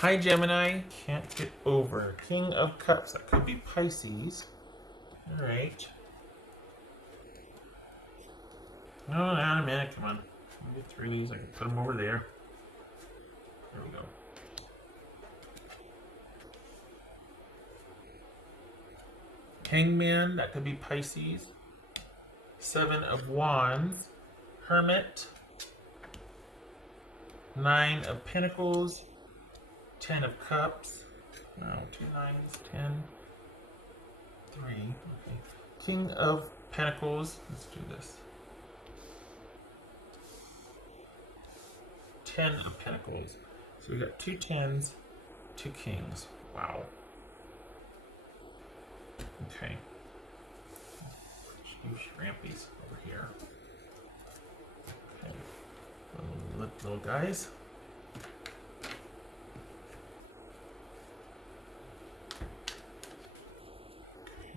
Hi, Gemini. Can't get over. King of Cups. That could be Pisces. All right. No, not a minute. Come on. Maybe threes. I can put them over there. There we go. Hangman. That could be Pisces. Seven of Wands. Hermit. Nine of Pentacles. 10 of Cups. No, 2 nines. 10. 3. Okay. King of Pentacles. Let's do this. 10 of Pentacles. So we got 2 10s, 2 kings. Wow. Okay. Let's do Shrampies over here. Okay. Little guys.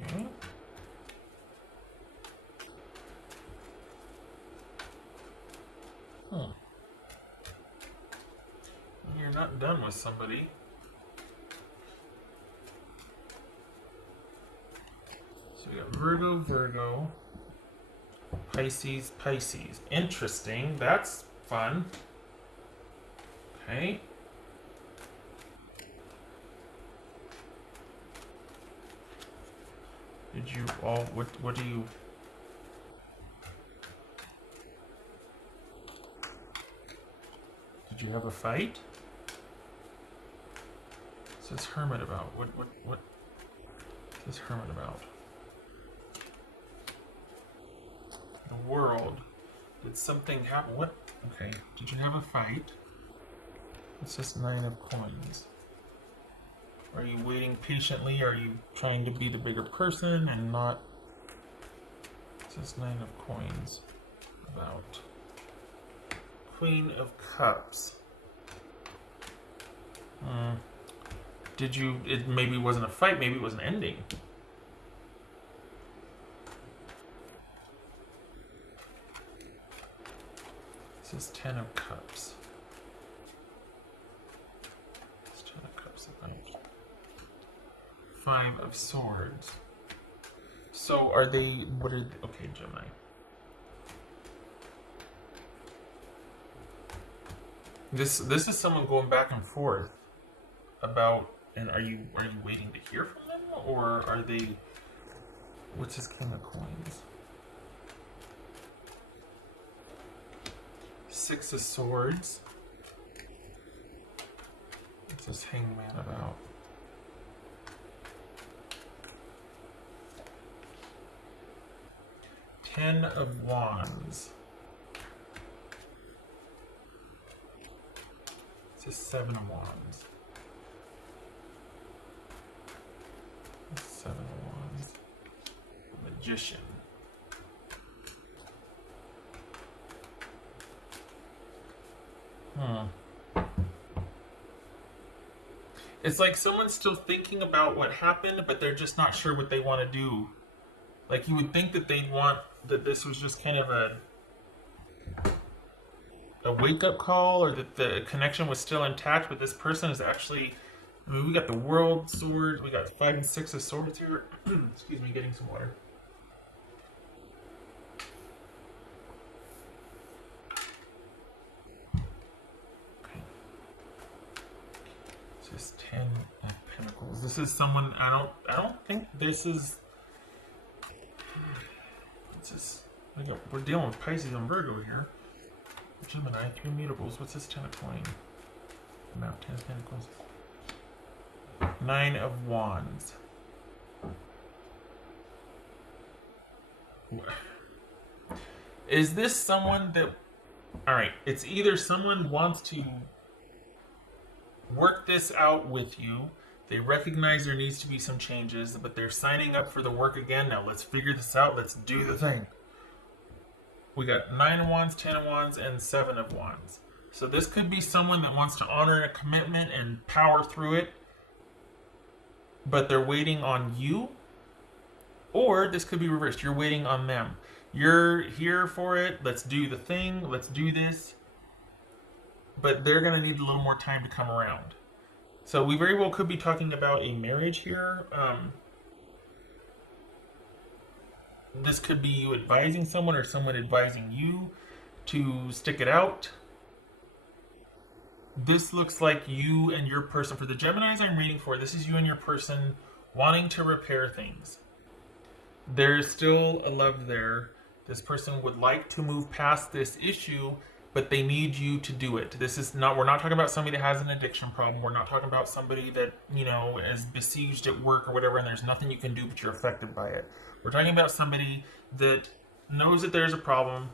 Okay. You're not done with somebody. So we got Virgo, Virgo, Pisces, Pisces. Interesting. That's fun. Okay. Did you all, what do you, did you have a fight? What's this Hermit about? What is this Hermit about? The world. Did something happen? What? Okay. Did you have a fight? It's just 9 of coins. Are you waiting patiently? Are you trying to be the bigger person and not? It's just 9 of coins. About. Queen of Cups. Did you? It maybe wasn't a fight. Maybe it was an ending. This is 10 of Cups. It's 10 of Cups about. 5 of Swords. So are they? What are? Okay, Gemini. This is someone going back and forth about. And are you waiting to hear from them, or are they? What's his King of Coins? 6 of Swords. What's this Hangman about? Ten of Wands. It's a 7 of Wands. 7 of Wands. Magician. It's like someone's still thinking about what happened, but they're just not sure what they want to do. Like you would think that they'd want that this was just kind of a wake-up call, or that the connection was still intact, but this person is actually. I mean, we got the World Sword. We got 5 and 6 of Swords here. Excuse me, getting some water. Okay. This is 10 of Pentacles. This is someone I don't think this is. What's this? We're dealing with Pisces and Virgo here. Gemini, 3 mutables. What's this 10 of coin? About 10 of Pentacles. 9 of Wands. Is this someone that... Alright, it's either someone wants to work this out with you, they recognize there needs to be some changes, but they're signing up for the work again. Now let's figure this out, let's do the thing. We got 9 of Wands, 10 of Wands, and 7 of Wands. So this could be someone that wants to honor a commitment and power through it, but they're waiting on you. Or this could be reversed. You're waiting on them. You're here for it. Let's do the thing. Let's do this. But they're going to need a little more time to come around. So we very well could be talking about a marriage here. This could be you advising someone or someone advising you to stick it out. This looks like you and your person. For the Geminis I'm reading for, this is you and your person wanting to repair things. There's still a love there. This person would like to move past this issue, but they need you to do it. This is not, we're not talking about somebody that has an addiction problem. We're not talking about somebody that, you know, is besieged at work or whatever, and there's nothing you can do, but you're affected by it. We're talking about somebody that knows that there's a problem,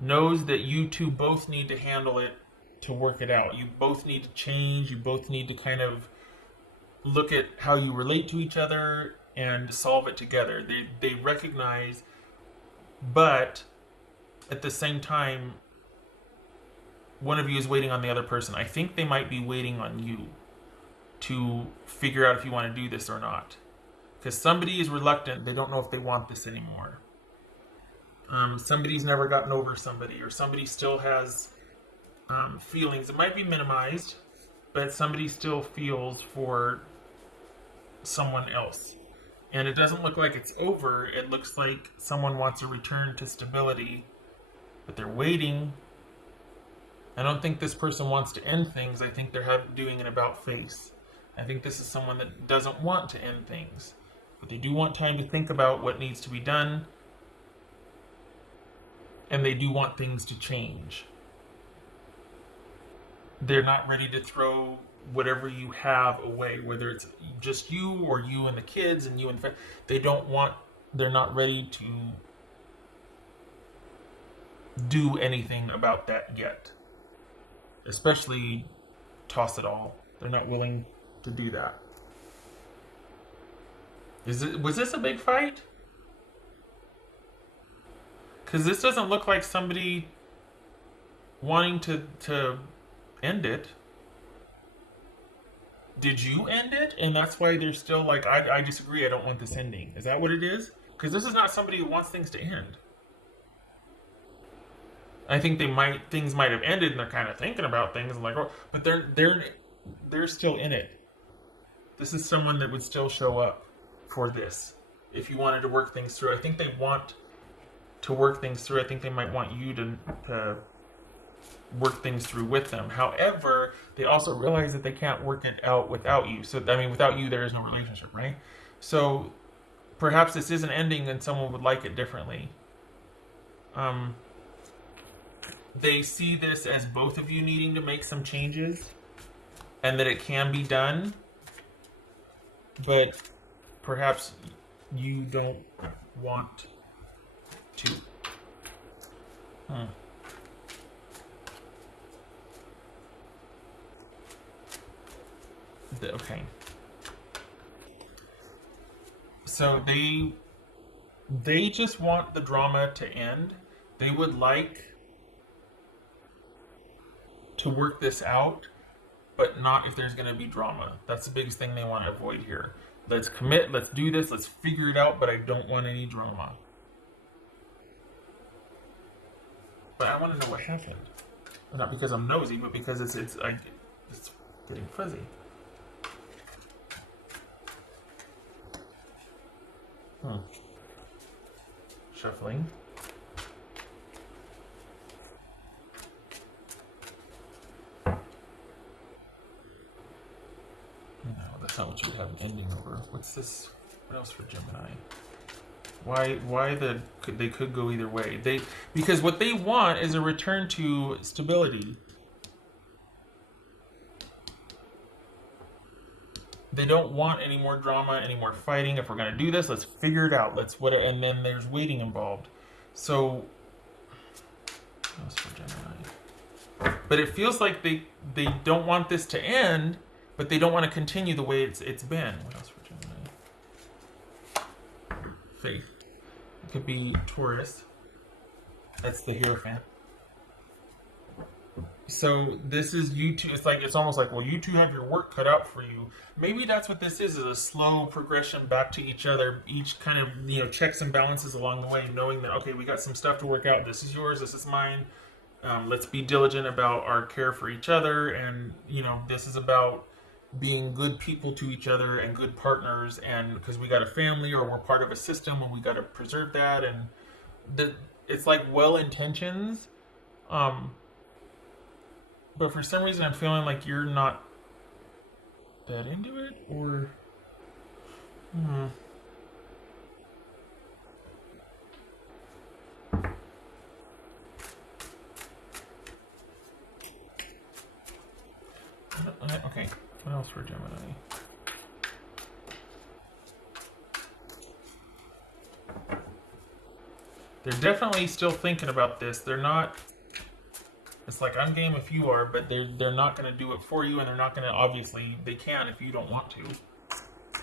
knows that you two both need to handle it to work it out. You both need to change. You both need to kind of look at how you relate to each other and solve it together. They recognize, but at the same time, one of you is waiting on the other person. I think they might be waiting on you to figure out if you want to do this or not. Because somebody is reluctant. They don't know if they want this anymore. Somebody's never gotten over somebody, or somebody still has feelings. It might be minimized, but somebody still feels for someone else. And it doesn't look like it's over. It looks like someone wants a return to stability, but they're waiting. I don't think this person wants to end things. I think they're doing an about face. I think this is someone that doesn't want to end things, but they do want time to think about what needs to be done, and they do want things to change. They're not ready to throw whatever you have away, whether it's just you or you and the kids and you and they're not ready to do anything about that yet. Especially toss it all. They're not willing to do that. Was this a big fight? Because this doesn't look like somebody wanting to end it. Did you end it? And that's why they're still like, I disagree, I don't want this ending. Is that what it is? Because this is not somebody who wants things to end. I think things might have ended and they're kind of thinking about things and like, oh, but they're still in it. This is someone that would still show up for this. If you wanted to work things through, I think they want to work things through. I think they might want you to work things through with them. However, they also realize that they can't work it out without you. So, I mean, without you, there is no relationship, right? So perhaps this is an ending and someone would like it differently. They see this as both of you needing to make some changes and that it can be done, but perhaps you don't want to. Okay. So they just want the drama to end. They would like to work this out, but not if there's going to be drama. That's the biggest thing they want to avoid here. Let's commit, let's do this, let's figure it out, but I don't want any drama. But I want to know what happened. Not because I'm nosy, but because it's getting fuzzy. Shuffling. No, that's not what you would have an ending over. What's this? What else for Gemini? Why they could go either way. Because what they want is a return to stability. They don't want any more drama, any more fighting. If we're going to do this, let's figure it out. And then there's waiting involved. So, what else for Gemini? But it feels like they don't want this to end, but they don't want to continue the way it's been. What else for Gemini? Faith. It could be Taurus. That's the Hierophant. So this is you two. It's almost like, well, you two have your work cut out for you. Maybe that's what this is a slow progression back to each other. Each kind of, checks and balances along the way, knowing that, okay, we got some stuff to work out. This is yours. This is mine. Let's be diligent about our care for each other. And, this is about being good people to each other and good partners, and because we got a family or we're part of a system and we got to preserve that, and the, it's like well intentions, um, but for some reason I'm feeling like you're not that into it, or hmm, okay. What else for Gemini? They're definitely still thinking about this. They're not. It's like I'm game if you are, but they're not going to do it for you, and they're not going to. Obviously, they can if you don't want to.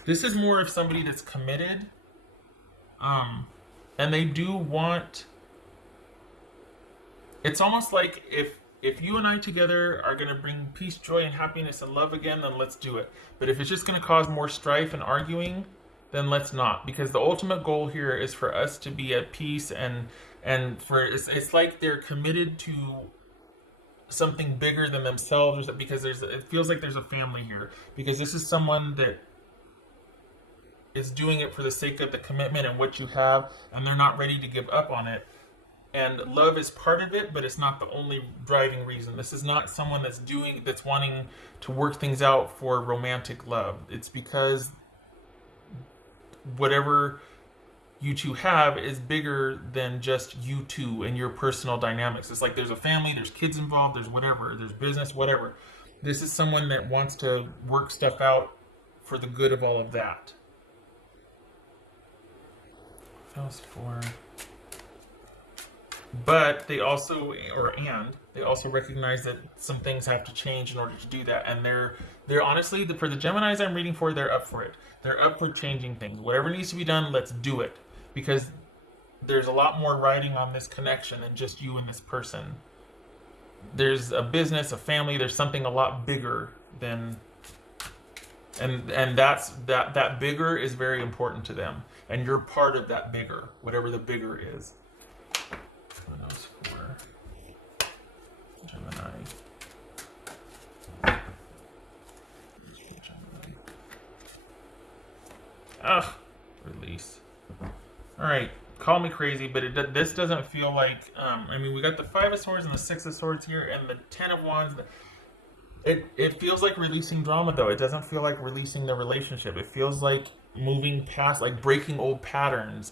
This is more of somebody that's committed, and they do want. It's almost like if you and I together are going to bring peace, joy, and happiness and love again, then let's do it. But if it's just going to cause more strife and arguing, then let's not. Because the ultimate goal here is for us to be at peace, and for it's like they're committed to something bigger than themselves, because it feels like there's a family here, because this is someone that is doing it for the sake of the commitment and what you have, and they're not ready to give up on it. And love is part of it, but it's not the only driving reason. This is not someone that's wanting to work things out for romantic love. It's because whatever you two have is bigger than just you two and your personal dynamics. It's like there's a family, there's kids involved, there's whatever, there's business, whatever. This is someone that wants to work stuff out for the good of all of that. Else for... But they also, they also recognize that some things have to change in order to do that. And they're honestly, for the Geminis I'm reading for, they're up for it. They're up for changing things. Whatever needs to be done, let's do it. Because there's a lot more riding on this connection than just you and this person. There's a business, a family, there's something a lot bigger than... And that bigger is very important to them. And you're part of that bigger, whatever the bigger is. What else for Gemini? Ugh, release. All right, call me crazy, but this doesn't feel like. I mean, we got the Five of Swords and the Six of Swords here, and the Ten of Wands. It feels like releasing drama, though. It doesn't feel like releasing the relationship. It feels like moving past, like breaking old patterns.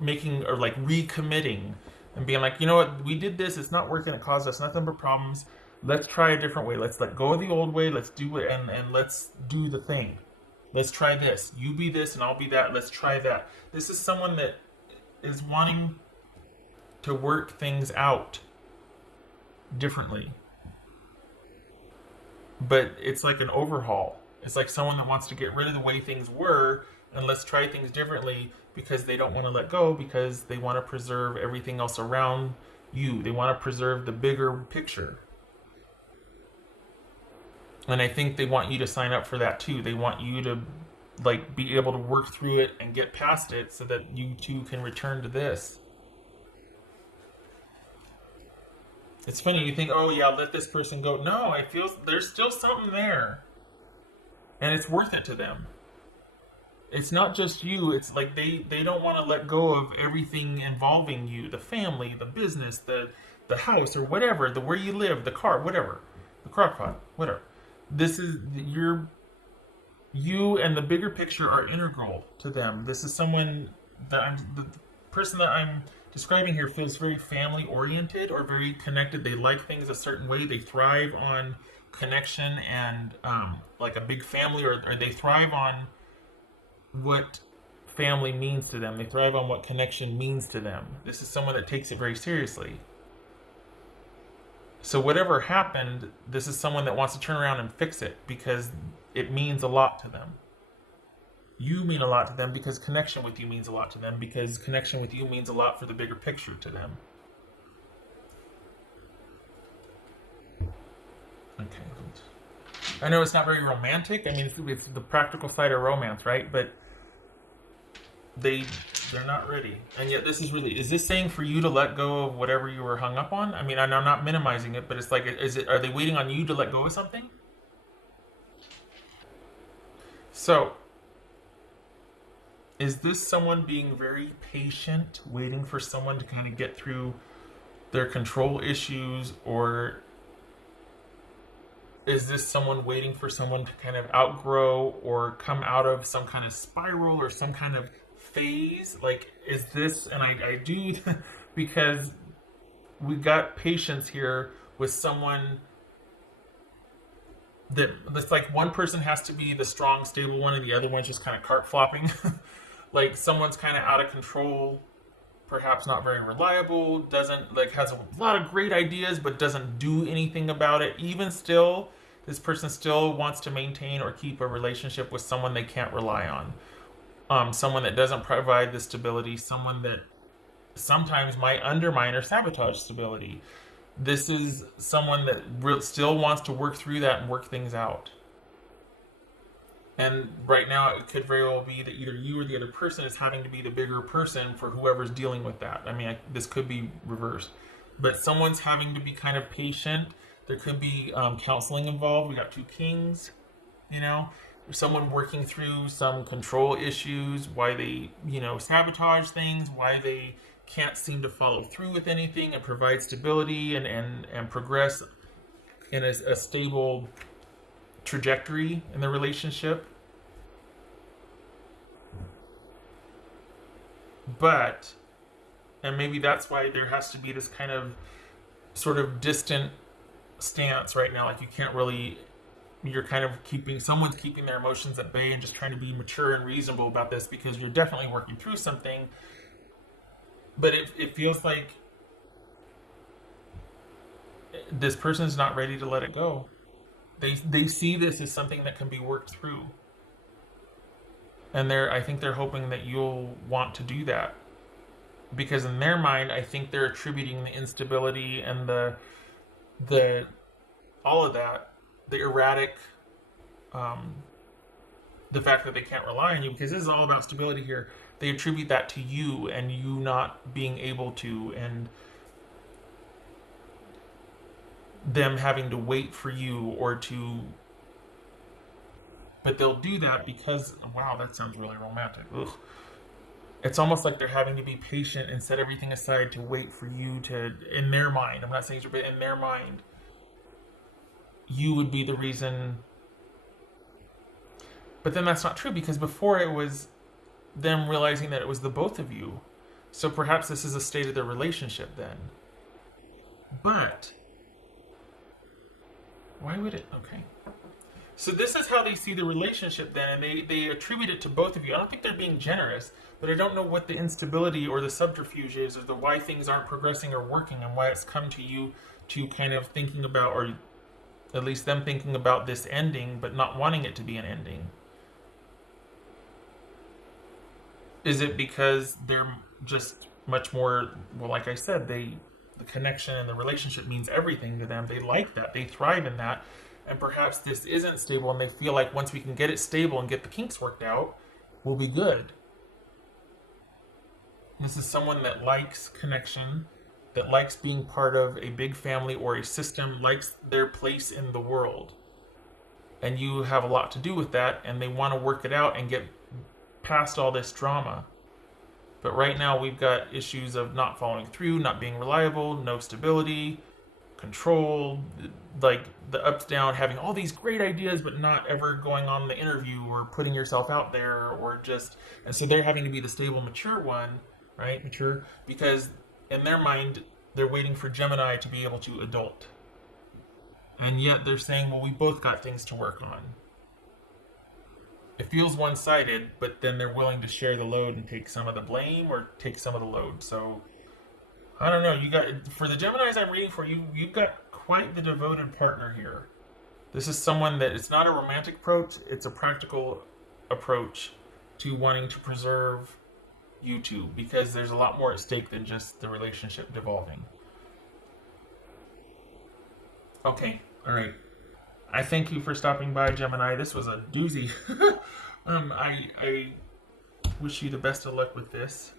Making or like recommitting and being like, you know what, we did this, it's not working, it caused us nothing but problems, let's try a different way, let's let go of the old way, let's do it, and let's do the thing, let's try this, you be this and I'll be that, let's try that. This is someone that is wanting to work things out differently, but it's like an overhaul. It's like someone that wants to get rid of the way things were and let's try things differently, because they don't want to let go, because they want to preserve everything else around you. They want to preserve the bigger picture. And I think they want you to sign up for that too. They want you to like be able to work through it and get past it so that you two can return to this. It's funny, you think, oh yeah, let this person go. No, I feel there's still something there. And it's worth it to them. It's not just you. It's like they don't want to let go of everything involving you, the family, the business, the house, or whatever, the where you live, the car, whatever, the crock pot, whatever. This is you and the bigger picture are integral to them. This is someone that the person that I'm describing here feels very family oriented or very connected. They like things a certain way. They thrive on connection and like a big family, or they thrive on what family means to them. They thrive on what connection means to them. This is someone that takes it very seriously. So whatever happened, this is someone that wants to turn around and fix it because it means a lot to them. You mean a lot to them because connection with you means a lot to them, because connection with you means a lot for the bigger picture to them. Okay. I know it's not very romantic. I mean, it's the practical side of romance, right? But they're not ready. And yet this is really, is this saying for you to let go of whatever you were hung up on? I mean, I'm not minimizing it, but it's like, are they waiting on you to let go of something? So, is this someone being very patient, waiting for someone to kind of get through their control issues, or is this someone waiting for someone to kind of outgrow or come out of some kind of spiral or some kind of phase? Like, is this, and I do, because we got patience here with someone that's like one person has to be the strong, stable one, and the other one's just kind of cart flopping. Like someone's kind of out of control, perhaps not very reliable, doesn't like has a lot of great ideas but doesn't do anything about it. Even still, this person still wants to maintain or keep a relationship with someone they can't rely on. Someone that doesn't provide the stability, someone that sometimes might undermine or sabotage stability. This is someone that still wants to work through that and work things out. And right now, it could very well be that either you or the other person is having to be the bigger person for whoever's dealing with that. I mean, this could be reversed. But someone's having to be kind of patient. There could be counseling involved. We got 2 kings, you know. There's someone working through some control issues, why they, sabotage things, why they can't seem to follow through with anything and provide stability and progress in a stable trajectory in the relationship. But, and maybe that's why there has to be this kind of sort of distant stance right now. Like you can't really, you're kind of someone's keeping their emotions at bay and just trying to be mature and reasonable about this because you're definitely working through something. But it feels like this person's not ready to let it go. They see this as something that can be worked through. And I think they're hoping that you'll want to do that. Because in their mind, I think they're attributing the instability and the all of that, the erratic, the fact that they can't rely on you, because this is all about stability here. They attribute that to you and you not being able to, and them having to wait for you but they'll do that because, wow, that sounds really romantic. Ugh. It's almost like they're having to be patient and set everything aside to wait for you to, in their mind, I'm not saying but in their mind, you would be the reason. But then that's not true, because before it was them realizing that it was the both of you. So perhaps this is a state of their relationship then. But why would it? Okay. So this is how they see the relationship then, and they attribute it to both of you. I don't think they're being generous, but I don't know what the instability or the subterfuge is, or why things aren't progressing or working, and why it's come to you to kind of thinking about, or at least them thinking about this ending, but not wanting it to be an ending. Is it because they're just much more, well, like I said, the connection and the relationship means everything to them. They like that. They thrive in that. And perhaps this isn't stable, and they feel like once we can get it stable and get the kinks worked out, we'll be good. This is someone that likes connection, that likes being part of a big family or a system, likes their place in the world. And you have a lot to do with that, and they want to work it out and get past all this drama. But right now we've got issues of not following through, not being reliable, no stability, control, like the ups down, having all these great ideas but not ever going on the interview or putting yourself out there, or just, and so they're having to be the stable, mature one, right? Mature, because in their mind they're waiting for Gemini to be able to adult. And yet they're saying, well, we both got things to work on. It feels one-sided, but then they're willing to share the load and take some of the blame or take some of the load. So I don't know. You got, for the Geminis I'm reading for you, you've got quite the devoted partner here. This is someone that, it's not a romantic approach, it's a practical approach to wanting to preserve you two, because there's a lot more at stake than just the relationship devolving. Okay, all right. I thank you for stopping by, Gemini. This was a doozy. I wish you the best of luck with this.